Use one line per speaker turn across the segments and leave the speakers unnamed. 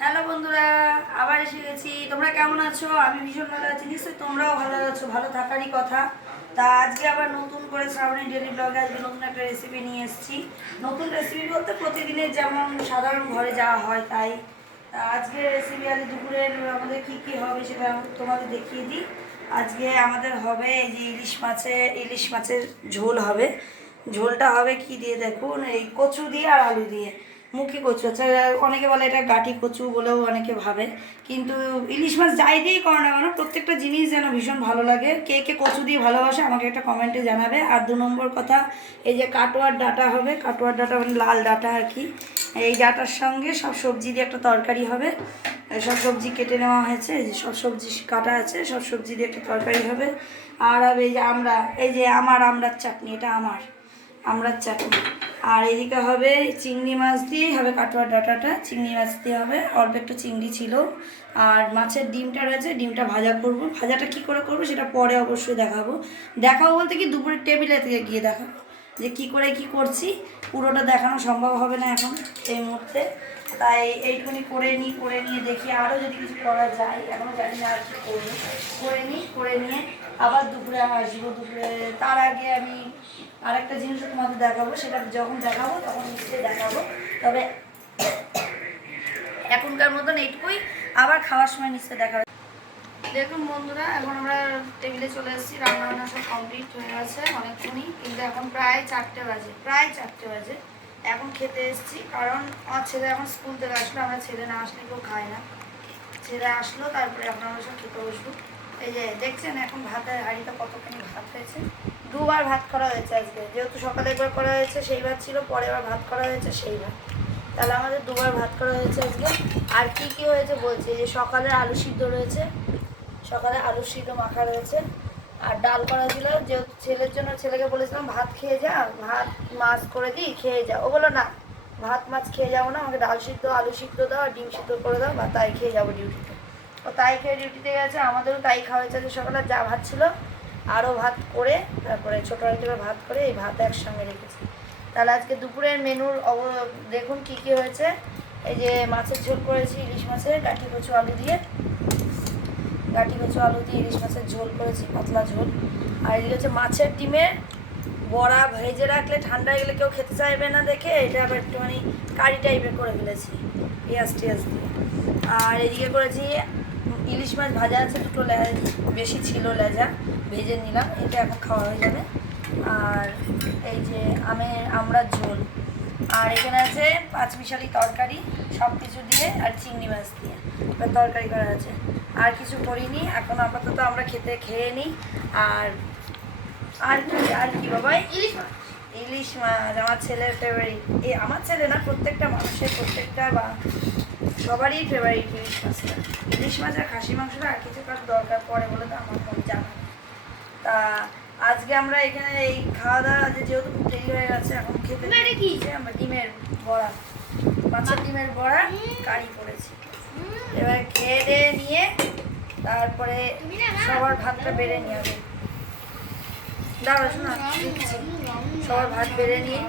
Hello বন্ধুরা, আবার এসে গেছি। তোমরা কেমন আছো? আমি ভীষণ ভালো আছি। নিশ্চয়ই তোমরাও ভালো আছো, ভালো থাকারই কথা। তা আজকে আবার নতুন করে শ্রাবণী ডেলি ব্লগে আজকে নতুন একটা রেসিপি নিয়ে এসেছি। নতুন রেসিপি বলতে প্রতিদিনের যেমন সাধারণ ঘরে যাওয়া হয় তাই। তা আজকে রেসিপি আজ দুপুরের আমাদের কী কী হবে সেটা তোমাদের দেখিয়ে দিই। আজকে আমাদের হবে এই যে ইলিশ মাছে ইলিশ মাছের ঝোল হবে। ঝোলটা হবে কি দিয়ে দেখুন? এই কচু দিয়ে আর আলু দিয়ে। মুখি কচু আচ্ছা অনেকে বলে এটা গাঠি কচু বলেও অনেকে ভাবে। কিন্তু ইলিশ মাছ যাই দিয়েই করো না কেন, প্রত্যেকটা জিনিস যেন ভীষণ ভালো লাগে। কে কে কচু দিয়ে ভালোবাসে আমাকে একটা কমেন্টে জানাবে। আর দু নম্বর কথা, এই যে কাটোয়ার ডাটা হবে, কাটোয়ার ডাটা মানে লাল ডাটা আর কি। এই ডাটার সঙ্গে সব সবজি দিয়ে একটা তরকারি হবে। সব সবজি কেটে নেওয়া হয়েছে, এই যে সব সবজি কাটা আছে, সব সবজি দিয়ে একটা তরকারি হবে। আর এই যে আমরা, এই যে আমার আমড়ার চাটনি, এটা আমার আমড়ার চাটনি। আর এদিকে হবে চিংড়ি মাছ দিয়ে হবে কাটোয়ার ডাটাটা। চিংড়ি মাছ দিয়ে হবে, অল্প একটু চিংড়ি ছিল। আর মাছের ডিমটা রয়েছে, ডিমটা ভাজা করব। ভাজাটা কি করে করব সেটা পরে অবশ্যই দেখাবো। দেখাবো বলতে কি দুপুরের টেবিলে থেকে গিয়ে দেখাবো। যে কি করে কি করছি, পুরোটা দেখানো সম্ভব হবে না এখন এই মুহূর্তে। তাই এইটুকুনি করে নিই, করে নিয়ে দেখি আরও যদি কিছু করা যায়। এখনও জানি না আর কি করব। করে নিই, করে নিয়ে আবার দুপুরে আসব। দুপুরে তার আগে আমি আরেকটা জিনিসও তোমাদের দেখাবো, সেটা যখন দেখাবো তখন নিশ্চয়ই দেখাবো। তবে এখনকার মতন এইটুকুই, আবার খাওয়ার সময় নিশ্চয়ই দেখা হবে। দেখুন বন্ধুরা, এখন আমরা টেবিলে চলে এসেছি রান্না বান্না সব কমপ্লিট হয়ে গেছে অনেকক্ষণই, কিন্তু এখন প্রায় চারটে বাজে, প্রায় চারটে বাজে। এখন খেতে এসেছি, কারণ আমার ছেলে এখন স্কুল থেকে আসলো, আমরা ছেলে না আসলে কেউ খায় না। ছেলে আসলো, তারপরে এখন আমরা সব খেতে বসবো। এই যে, দেখছেন এখন ভাতের হাঁড়িতে কতখানি ভাত হয়েছে। দুবার ভাত করা হয়েছে আজকে। যেহেতু সকালে একবার করা হয়েছে, সেই ভাত ছিল, পরে এবার ভাত করা হয়েছে, সেই ভাত। তাহলে আমাদের দুবার ভাত করা হয়েছে আজকে। আর কি কি হয়েছে বলছে যে সকালে আলু সিদ্ধ রয়েছে, সকালে আলু সিদ্ধ মাখা রয়েছে, আর ডাল করা ছিল। যেহেতু ছেলের জন্য ছেলেকে বলেছিলাম, ভাত খেয়ে যা, ভাত মাছ করে দিই, খেয়ে যা। ও বলো না, ভাত মাছ খেয়ে যাব না, আমাকে ডাল সিদ্ধ, আলু সিদ্ধ দাও, আর ডিম সিদ্ধ করে দাও, বা তাই খেয়ে যাব ডিউটিতে ও তাই খেয়ে ডিউটিতে গেছে, আমাদেরও তাই খাওয়া হয়েছে সকালে যা ভাত ছিল আরও ভাত করে, তারপরে ছোটো থেকে ভাত করে এই ভাত একসঙ্গে রেখেছি। তাহলে আজকে দুপুরের মেনুর অব- দেখুন কি কি হয়েছে। এই যে মাছের ঝোল করেছি ইলিশ মাছের কাঠি কচু আলু দিয়ে। গাঠি কচু আলু দিয়ে ইলিশ মাছের ঝোল করেছি, পাতলা ঝোল। আর এদিকে হচ্ছে মাছের ডিমের বড়া ভেজে রাখলে ঠান্ডা গেলে কেউ খেতে চাইবে না দেখে, এটা আবার একটুখানি কারি টাইপের করে ফেলেছি, পেঁয়াজ টিয়াজ দিয়ে। আর এদিকে করেছি ইলিশ মাছ ভাজা আছে, দুটো বেশি ছিল লেজা। ভেজে নিলাম এটা এখন খাওয়া হয়ে যাবে। আর এই যে আমের আমড়ার ঝোল আর এখানে আছে পাঁচ মিশালি তরকারি সব কিছু দিয়ে আর চিংড়ি মাছ দিয়ে এবার তরকারি করা আছে। আর কিছু করিনি এখন আপাতত আমরা খেতে খেয়ে নিই। আর আর কি আর কি বাবা?
ইলিশ মাছ।
ইলিশ মাছ আমার ছেলের ফেভারিট এই আমার ছেলে না প্রত্যেকটা মানুষের প্রত্যেকটা বা সবারই ফেভারিট ইলিশ মাছটা। ইলিশ মাছ আর খাসি মাংসটা আর কিছু কাজ দরকার পড়ে বলে তো আমার। তা আজকে আমরা এখানে এই খাওয়া দাওয়া যেহেতু খুব দেরি হয়ে গেছে এখন খেতে
কি?
আমরা ডিমের বড়া মাছের ডিমের বড়া কারি করেছি। এবার খেয়ে দিয়ে নিয়ে তারপরে? সবার ভাতটা বেড়ে নিয়ে হবে দাঁড়া শোনা সবার ভাত বেড়ে নিয়ে।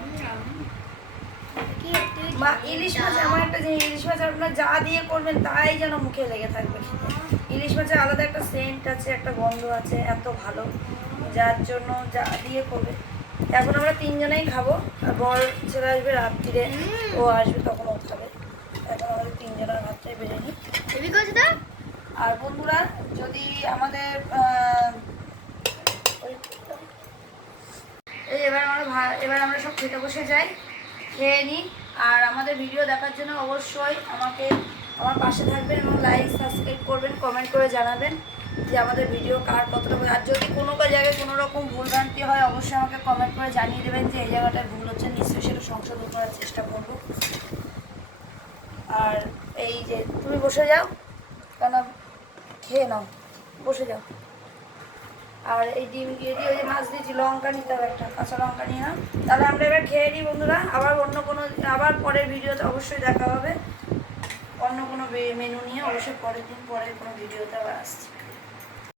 বা ইলিশ মাছ এমন একটা জিনিস ইলিশ মাছ আপনার যা দিয়ে করবেন তাই যেন মুখে লেগে থাকবে খেতে। ইলিশ মাছের আলাদা একটা সেন্ট আছে একটা গন্ধ আছে এত ভালো। যার জন্য যা দিয়ে করবে। এখন আমরা তিনজনেই খাব আর বর ছেলে আসবে রাত্রিরে। ও আসবে তখন ও খাবে। এখন আমাদের তিনজনের ভাতটাই বেড়ে নিই। আর বন্ধুরা যদি আমাদের এই এবার আমরা ভা- এবার আমরা সব খেতে বসে যাই খেয়ে নিই। আর আমাদের ভিডিও দেখার জন্য অবশ্যই আমাকে আমার পাশে থাকবেন এবং লাইক সাবস্ক্রাইব করবেন কমেন্ট করে জানাবেন যে আমাদের ভিডিও কার কতটা আর যদি কোনো জায়গায় কোনো রকম ভুলভ্রান্তি হয়, অবশ্যই আমাকে কমেন্ট করে জানিয়ে দেবেন যে এই জায়গাটায় ভুল হচ্ছে, নিশ্চয়ই সেটা সংশোধন করার চেষ্টা করব। আর এই যে, তুমি বসে যাও, কেন খেয়ে নাও, বসে যাও। আর এই ডিম দিয়ে দিয়ে ওই যে মাছ দিয়েছি, লঙ্কা নিতে হবে একটা, কাঁচা লঙ্কা নিয়ে নাও। তাহলে আমরা এবার খেয়ে নিই বন্ধুরা, আবার অন্য কোনো, আবার পরের ভিডিওতে অবশ্যই দেখা হবে। মেনু নিয়ে অবশ্যই পরের দিন পরের কোনো ভিডিওতে আবার আসছি।